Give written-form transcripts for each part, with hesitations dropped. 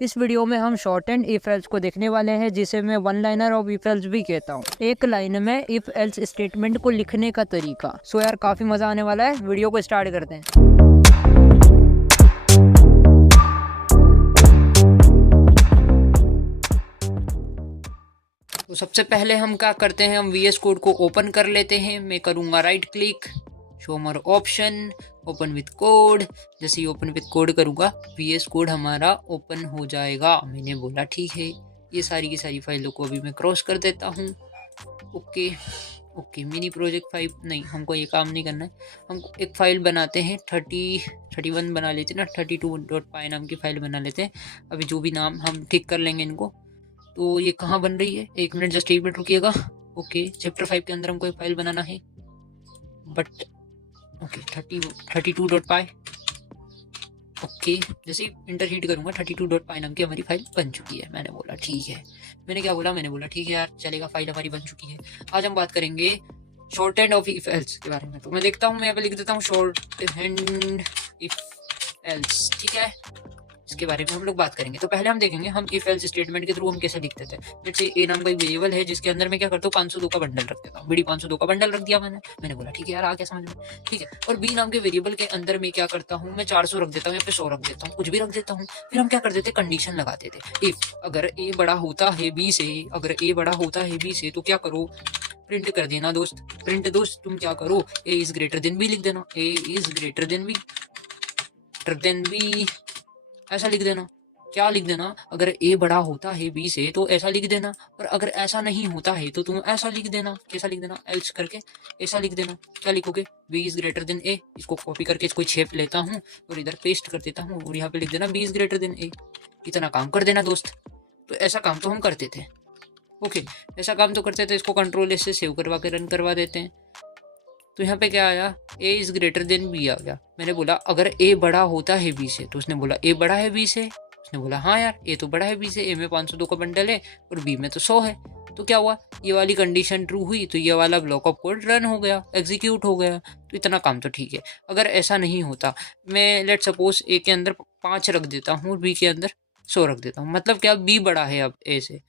इस वीडियो में हम शॉर्ट एंड इफ एल्स को देखने वाले हैं, जिसे मैं one liner of if else भी कहता हूँ। एक लाइन में इफ एल्स स्टेटमेंट को लिखने का तरीका। सो यार काफी मजा आने वाला है, वीडियो को स्टार्ट करते हैं। तो सबसे पहले हम क्या करते हैं, हम VS कोड को ओपन कर लेते हैं। मैं करूँगा right click, show more option, open with code. जैसे ही ओपन विथ कोड करूँगा VS कोड हमारा ओपन हो जाएगा। मैंने बोला ठीक है। ये सारी की सारी फाइलों को अभी मैं क्रॉस कर देता हूँ। ओके ओके, मिनी प्रोजेक्ट 5 नहीं, हमको ये काम नहीं करना है। हम एक फ़ाइल बनाते हैं, 31 बना लेते हैं ना, 32.py नाम की फ़ाइल बना लेते हैं। अभी जो भी नाम हम ठीक कर लेंगे इनको। तो ये कहाँ बन रही है, एक मिनट, जस्ट एक मिनट रुकिएगा। ओके, चैप्टर 5 के अंदर हमको एक फाइल बनाना है, बट ओके 32.py। ओके, जैसे ही इंटर हिट करूँगा 32.py नाम की हमारी फाइल बन चुकी है। मैंने बोला ठीक है। मैंने क्या बोला, मैंने बोला ठीक है यार, चलेगा, फाइल हमारी बन चुकी है। आज हम बात करेंगे short hand of if else के बारे में। तो मैं देखता हूँ, मैं यहाँ पे लिख देता हूँ शॉर्ट हैंड इफ एल्स, ठीक है। इसके बारे में हम लोग बात करेंगे। तो पहले हम देखेंगे हम इफ एल्स स्टेटमेंट के थ्रू हम कैसे लिखते थे। जैसे ए नाम का एक वेरिएबल है, जिसके अंदर मैं क्या करता हूँ, 502 का बंडल रख देता हूँ। बीडी 502 का बंडल रख दिया मैंने बोला ठीक है यार, आ गया समझ में, ठीक है। और बी नाम के वेरिएबल के अंदर मैं क्या करता हूँ, मैं 400 रख देता हूँ या फिर 100 रख देता हूँ, कुछ भी रख देता हूँ। फिर हम क्या कर देते, कंडीशन लगाते थे। इफ अगर ए बड़ा होता है बी से, अगर ए बड़ा होता है बी से, तो क्या करो, प्रिंट कर देना दोस्त। प्रिंट दोस्त तुम क्या करो, A is greater than B लिख देना। ए इज ग्रेटर देन बी ऐसा लिख देना। क्या लिख देना, अगर ए बड़ा होता है बी से तो ऐसा लिख देना, और अगर ऐसा नहीं होता है तो तुम ऐसा लिख देना। कैसा लिख देना, एल्स करके ऐसा लिख देना। क्या लिखोगे, बी इज ग्रेटर देन ए। इसको कॉपी करके इसको छेप लेता हूँ और इधर पेस्ट कर देता हूँ, और यहाँ पे लिख देना बी इज ग्रेटर देन ए। इतना काम कर देना दोस्त। तो ऐसा काम तो हम करते थे। ओके, ऐसा काम तो करते थे। इसको कंट्रोल एस से सेव करवा के रन करवा देते हैं। तो यहाँ पे क्या आया, ए इज ग्रेटर देन बी आ गया। मैंने बोला अगर ए बड़ा होता है बी से, तो उसने बोला ए बड़ा है बी से। उसने बोला हाँ यार, ए तो बड़ा है बी से, ए में 502 का बंडल है और बी में तो 100 है। तो क्या हुआ, ये वाली कंडीशन ट्रू हुई, तो ये वाला ब्लॉक ऑफ कोड रन हो गया, एग्जीक्यूट हो गया। तो इतना काम तो ठीक है। अगर ऐसा नहीं होता, मैं लेट सपोज ए के अंदर 5 रख देता हूँ और बी के अंदर 100 रख देता हूँ, मतलब क्या, बी बड़ा है अब ए से,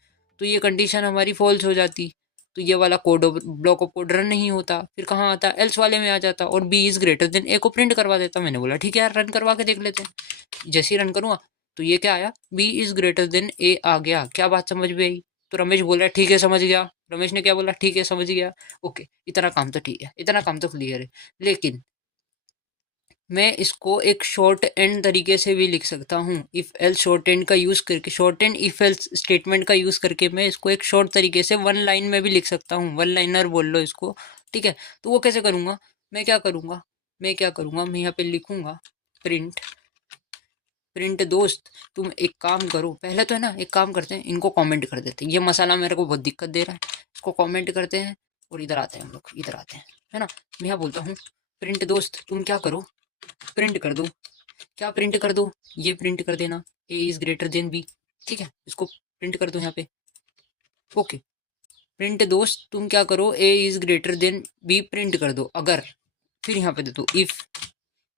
तो ये कंडीशन हमारी फॉल्स हो जाती। तो ये वाला code, block of code run नहीं होता। फिर कहाँ आता, एल्स वाले में आ जाता और बी इज ग्रेटर देन ए को प्रिंट करवा देता। मैंने बोला ठीक है यार, रन करवा के देख लेते हैं। जैसे ही रन करूँगा तो ये क्या आया, बी इज ग्रेटर देन ए आ गया। क्या बात समझ में आई? तो रमेश बोल रहा है ठीक है समझ गया। रमेश ने क्या बोला, ठीक है समझ गया। ओके, इतना काम तो ठीक है, इतना काम तो क्लियर है। लेकिन मैं इसको एक शॉर्ट एंड तरीके से भी लिख सकता हूँ। इफ एल्स शॉर्ट एंड का यूज़ करके, short and if else statement का यूज़ करके मैं इसको एक शॉर्ट तरीके से वन लाइन में भी लिख सकता हूँ। वन लाइनर बोल लो इसको, ठीक है। तो वो कैसे करूँगा, मैं क्या करूँगा, मैं यहाँ पे लिखूँगा प्रिंट। प्रिंट दोस्त तुम एक काम करो, पहले तो है ना, एक काम करते हैं, इनको कमेंट कर देते हैं। ये मसाला मेरे को बहुत दिक्कत दे रहा है, इसको कमेंट करते हैं और इधर आते हैं हम लोग, इधर आते हैं, है ना। मैं यहाँ बोलता हूँ प्रिंट दोस्त तुम क्या करो, प्रिंट कर दो। क्या प्रिंट कर दो, ये प्रिंट कर देना, ए इज ग्रेटर देन बी, ठीक है। इसको प्रिंट कर दो यहाँ पे। ओके, प्रिंट दोस्त तुम क्या करो, A is greater than B print कर दो। अगर, फिर यहाँ पे दे दो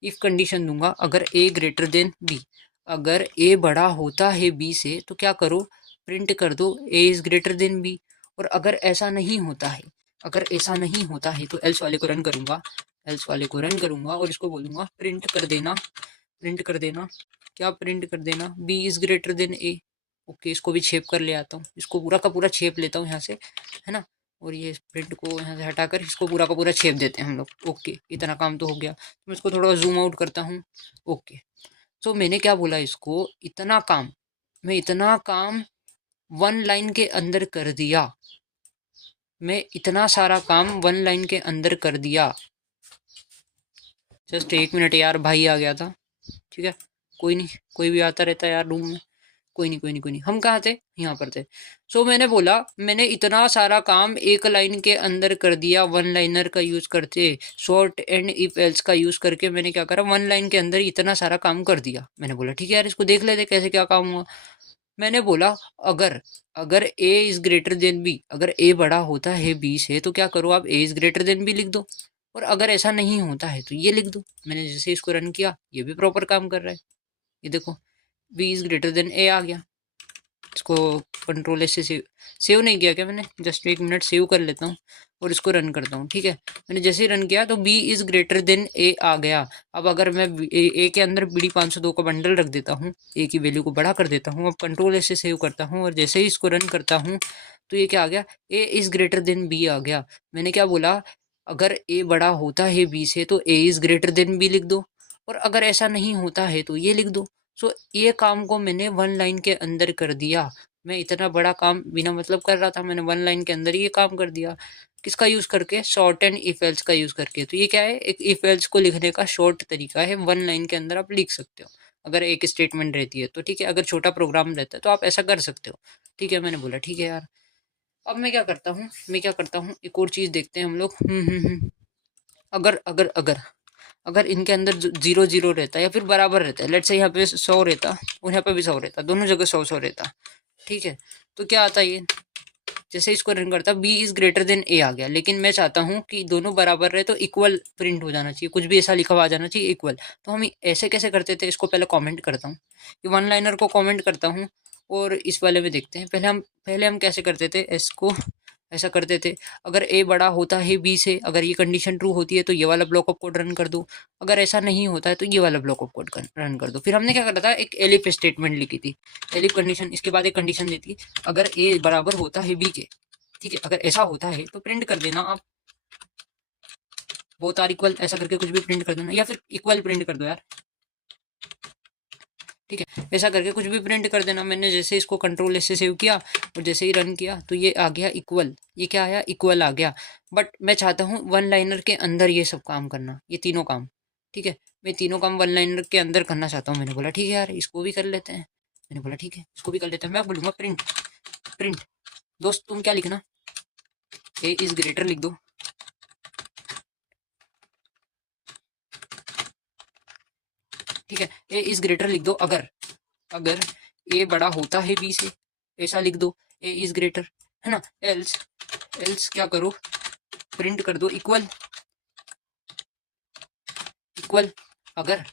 इफ कंडीशन दूंगा, अगर ए ग्रेटर देन बी, अगर ए बड़ा होता है बी से तो क्या करो, प्रिंट कर दो ए इज ग्रेटर देन बी। और अगर ऐसा नहीं होता है, अगर ऐसा नहीं होता है तो एल्स वाले को रन करूंगा, एल्स वाले को रन करूंगा और इसको बोलूंगा प्रिंट कर देना, प्रिंट कर देना। क्या प्रिंट कर देना, B is greater than A. Okay, इसको भी छेप कर ले आता हूँ, इसको पूरा का पूरा छेप लेता हूँ यहाँ से, है ना। और ये प्रिंट को यहाँ से हटाकर इसको पूरा का पूरा छेप देते हैं हम लोग। ओके, इतना काम तो हो गया। तो मैं इसको थोड़ा जूम आउट करता हूँ। ओके, तो मैंने क्या बोला इसको, इतना काम, मैं इतना काम वन लाइन के अंदर कर दिया। मैं इतना सारा काम वन लाइन के अंदर कर दिया। जस्ट एक मिनट यार, भाई आ गया था, ठीक है। कोई नहीं, कोई भी आता रहता है यार रूम में। कोई नहीं, हम कहाँ थे, यहाँ पर थे। सो मैंने बोला मैंने इतना सारा काम एक लाइन के अंदर कर दिया, वन लाइनर का यूज़ करते, शॉर्ट एंड इफ एल्स का यूज़ करके मैंने क्या करा, वन लाइन के अंदर इतना सारा काम कर दिया। मैंने बोला ठीक है यार, इसको देख लेते कैसे क्या काम हुआ। मैंने बोला अगर अगर ए इज ग्रेटर देन बी, अगर ए बड़ा होता है बी से तो क्या करो आप, ए इज ग्रेटर देन बी लिख दो। और अगर ऐसा नहीं होता है तो ये लिख दो। मैंने जैसे इसको रन किया, ये भी प्रॉपर काम कर रहा है, ये देखो। बी इज़ ग्रेटर देन ए आ गया। इसको कंट्रोल से सेव नहीं किया क्या मैंने, जस्ट 1 मिनट सेव कर लेता हूँ और इसको रन करता हूँ। ठीक है, मैंने जैसे ही रन किया तो बी इज़ ग्रेटर देन ए आ गया। अब अगर मैं ए के अंदर बी 502 का बंडल रख देता हूँ, ए की वैल्यू को बड़ा कर देता हूँ, अब कंट्रोल से सेव करता हूँ और जैसे ही इसको रन करता हूँ तो ये क्या आ गया, A is greater than B आ गया। मैंने क्या बोला, अगर ए बड़ा होता है बी से तो A is greater than B लिख दो, और अगर ऐसा नहीं होता है तो ये लिख दो। सो ये काम को मैंने 1 लाइन के अंदर कर दिया। मैं इतना बड़ा काम बिना मतलब कर रहा था, मैंने 1 लाइन के अंदर ये काम कर दिया। किसका यूज़ करके, शॉर्ट एंड इफ एल्स का यूज़ करके। तो ये क्या है, एक इफ एल्स को लिखने का शॉर्ट तरीका है, 1 लाइन के अंदर आप लिख सकते हो अगर एक स्टेटमेंट रहती है तो। ठीक है, अगर छोटा प्रोग्राम रहता है तो आप ऐसा कर सकते हो। ठीक है, मैंने बोला ठीक है यार। अब मैं क्या करता हूँ, एक और चीज़ देखते हैं हम लोग। अगर अगर अगर अगर इनके अंदर 0 0 रहता है या फिर बराबर रहता है, लेट्स से यहाँ पे 100 रहता और यहाँ पे भी 100 रहता, दोनों जगह 100 रहता। ठीक है, तो क्या आता है ये, जैसे इसको रन करता बी इज ग्रेटर देन ए आ गया, लेकिन मैं चाहता हूँ कि दोनों बराबर रहे तो इक्वल प्रिंट हो जाना चाहिए, कुछ भी ऐसा लिखा हुआ आ जाना चाहिए इक्वल। तो हम ऐसे कैसे करते थे, इसको पहले कमेंट करता हूँ, ये 1 लाइनर को कमेंट करता हूँ और इस वाले में देखते हैं। पहले हम कैसे करते थे, इसको ऐसा करते थे, अगर ए बड़ा होता है बी से, अगर ये कंडीशन ट्रू होती है तो ये वाला ब्लॉक ऑफ कोड रन कर दो, अगर ऐसा नहीं होता है तो ये वाला ब्लॉक ऑफ कोड रन कर दो। फिर हमने क्या करा था, एक एलिफ स्टेटमेंट लिखी थी, एलिफ कंडीशन, इसके बाद एक कंडीशन देती है अगर ए बराबर होता है बी के। ठीक है, अगर ऐसा होता है तो प्रिंट कर देना आप बोथ आर इक्वल, ऐसा करके कुछ भी प्रिंट कर देना, या फिर इक्वल प्रिंट कर दो यार। ठीक है, ऐसा करके कुछ भी प्रिंट कर देना। मैंने जैसे इसको कंट्रोल से सेव किया और जैसे ही रन किया तो ये आ गया इक्वल, ये क्या आया, इक्वल आ गया। बट मैं चाहता हूँ 1 लाइनर के अंदर ये सब काम करना, ये तीनों काम। ठीक है, मैं तीनों काम 1 लाइनर के अंदर करना चाहता हूँ। मैंने बोला ठीक है यार, इसको भी कर लेते हैं। मैंने बोला ठीक है, इसको भी कर लेते हैं। मैं बोलूँगा प्रिंट, प्रिंट दोस्त तुम क्या लिखना, ए इज ग्रेटर लिख दो। ठीक है, ए इज ग्रेटर लिख दो अगर अगर ए बड़ा होता है बी से, ऐसा लिख दो, ए इज ग्रेटर, है ना। एल्स एल्स क्या करो, प्रिंट कर दो इक्वल, इक्वल अगर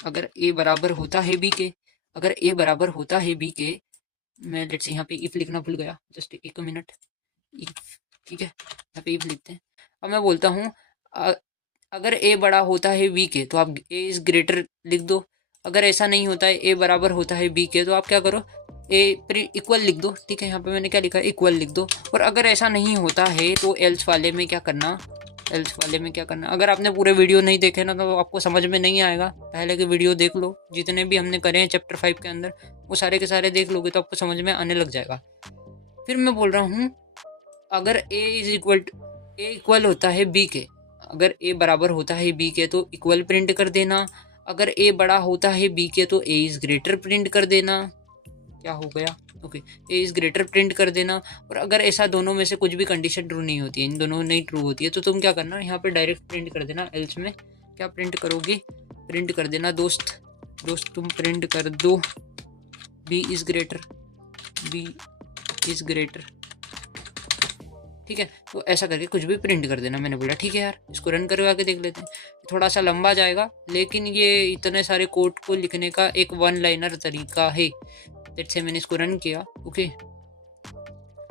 अगर ए बराबर होता है बी के, अगर ए बराबर होता है बी के। मैं लेट्स यहाँ पे इफ लिखना भूल गया, जस्ट 1 मिनट, इफ। ठीक है, यहाँ पे इफ लिखते हैं। अब मैं बोलता हूँ अगर ए बड़ा होता है बी के तो आप ए इज ग्रेटर लिख दो, अगर ऐसा नहीं होता है, ए बराबर होता है बी के, तो आप क्या करो, ए इक्वल लिख दो। ठीक है, यहाँ पे मैंने क्या लिखा, इक्वल लिख दो। और अगर ऐसा नहीं होता है तो एल्स वाले में क्या करना, एल्स वाले में क्या करना, अगर आपने पूरे वीडियो नहीं देखे ना तो आपको समझ में नहीं आएगा। पहले के वीडियो देख लो, जितने भी हमने करे हैं चैप्टर 5 के अंदर, वो सारे के सारे देख लोगे तो आपको समझ में आने लग जाएगा। फिर मैं बोल रहा हूँ अगर ए इज इक्वल, ए इक्वल होता है बी के, अगर ए बराबर होता है बी के तो इक्वल प्रिंट कर देना, अगर ए बड़ा होता है बी के तो ए इज ग्रेटर प्रिंट कर देना। क्या हो गया, okay, A is greater print कर देना। और अगर ऐसा दोनों में से कुछ भी कंडीशन ट्रू नहीं होती है, इन दोनों नहीं ट्रू होती है, तो तुम क्या करना, यहाँ पे डायरेक्ट प्रिंट कर देना। एल्स में क्या प्रिंट करोगे, प्रिंट कर देना दोस्त तुम प्रिंट कर दो B is greater, B is greater. ठीक है, तो ऐसा करके कुछ भी प्रिंट कर देना। मैंने बोला ठीक है यार, इसको रन करवा के देख लेते हैं। थोड़ा सा लंबा जाएगा, लेकिन ये इतने सारे कोड को लिखने का एक 1 लाइनर तरीका है। जैसे मैंने इसको रन किया, ओके,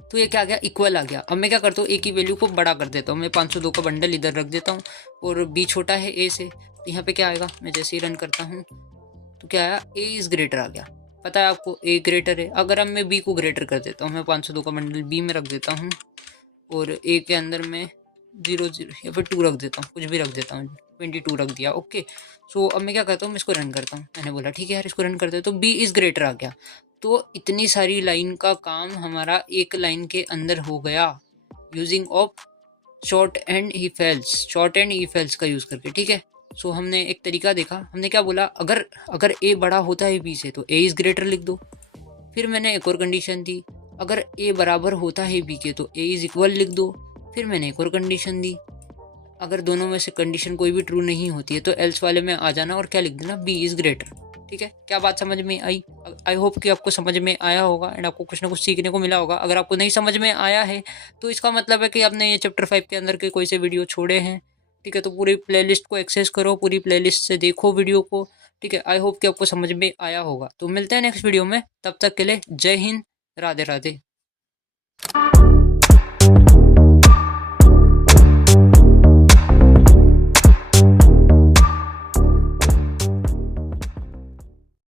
तो ये क्या आ गया, इक्वल आ गया। अब मैं क्या करता हूँ, ए की वैल्यू को बड़ा कर देता हूँ, मैं 502 का बंडल इधर रख देता हूँ और बी छोटा है ए से, तो यहाँ पे क्या आएगा, मैं जैसे ही रन करता हूँ तो क्या आया, ए इज ग्रेटर आ गया। पता है आपको ए ग्रेटर है। अगर अब मैं बी को ग्रेटर कर देता हूँ, मैं 502 का बंडल बी में रख देता हूँ और ए के अंदर में 0 0 या फिर 2 रख देता हूँ, कुछ भी रख देता हूँ, 22 रख दिया। ओके, सो अब मैं क्या करता हूँ, मैं इसको रन करता हूँ। मैंने बोला ठीक है यार, इसको रन करते हैं, तो बी इज ग्रेटर आ गया। तो इतनी सारी लाइन का काम हमारा एक लाइन के अंदर हो गया, using of short and if else, short and if else का यूज़ करके। ठीक है, सो हमने एक तरीका देखा, हमने क्या बोला, अगर ए बड़ा होता है बी से तो ए इज ग्रेटर लिख दो। फिर मैंने एक और कंडीशन दी, अगर ए बराबर होता है बी के तो ए इज इक्वल लिख दो। फिर मैंने एक और कंडीशन दी, अगर दोनों में से कंडीशन कोई भी ट्रू नहीं होती है तो एल्स वाले में आ जाना और क्या लिख देना, बी इज ग्रेटर। ठीक है, क्या बात समझ में आई? आई होप कि आपको समझ में आया होगा एंड आपको कुछ ना कुछ सीखने को मिला होगा। अगर आपको नहीं समझ में आया है तो इसका मतलब है कि आपने ये चैप्टर 5 के अंदर के कोई से वीडियो छोड़े हैं। ठीक है, तो पूरी प्लेलिस्ट को एक्सेस करो, पूरी प्लेलिस्ट से देखो वीडियो को, ठीक है, आई होप कि आपको समझ में आया होगा। तो मिलते हैं नेक्स्ट वीडियो में, तब तक के लिए जय हिंद, राधे राधे।